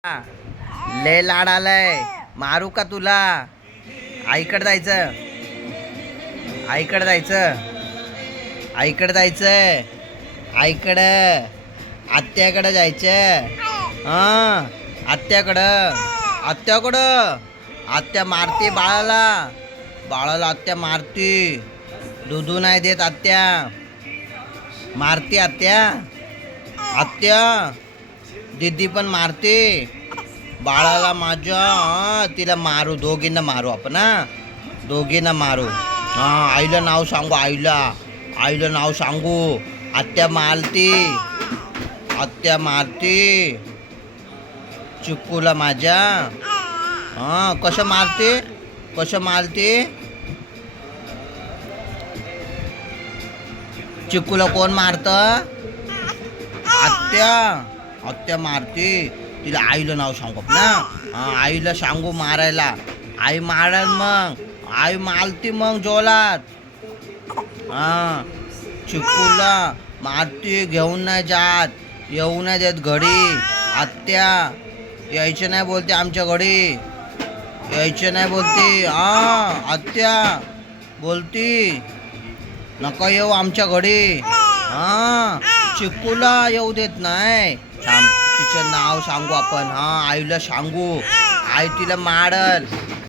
ले लाड आलाय. मारू का तुला? आईकडे जायचं, आईकडे जायचं, आईकडे जायचंय, आईकडं, आत्याकडं जायचं. हां, आत्याकडं, आत्याकडं. आत्या मारते बाळाला, बाळाला आत्या मारती. दूधू नाही देत आत्या, मारते आत्या. आत्या दीदी पण मारते बाळाला माझ्या. तिला मारू, दोघींना मारू आपण. दोघींना मारू. आईला नाव सांगू, आईला, आईला नाव सांगू. आत्या मारती, आत्या मारती चिक्कूला माझ्या. कसं मारते, कसं मारते चिक्कूला? कोण मारतं? आत्या, आत्या मारते तिला. आईला नाव सांगू ना. आईला सांगू मारायला. आई मारल मग, आई मारती मग जोलात. चिक्कूला मारती, घेऊन नाही जात, येऊ नाही देत घडी. आत्या यायचं नाही बोलते आमच्या घडी, यायचं नाही बोलते. आत्या बोलती नका येऊ आमच्या घडी. चिक्कूला येऊ देत नाही. तिचं नाव सांगू आपण. आईला सांगू, आई तिला मारल.